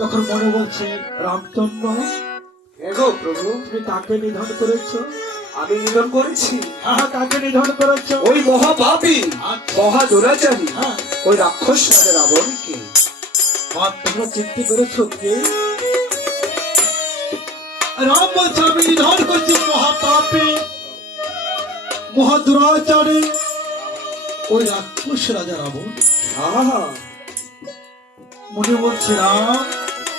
তখন মনে বলছে, রামচন্দ্র এগো প্রভু, তুমি কাকে নিধন করেছ? আমি নিধন করেছি? হ্যাঁ, কাকে নিধন করেছ? ওই মহাপাপী, মহা দুরাচারী, হ্যাঁ, ওই রাক্ষস রাজা রাবণকে। আর তোমরা চিনতে পেরেছ কে? রাম বলছে, আমি নিধন করছি মহাপাপী, মহা দুরাচারী, ওই রাক্ষস রাজা রাবণ। আহা, মনে বলছে, রাম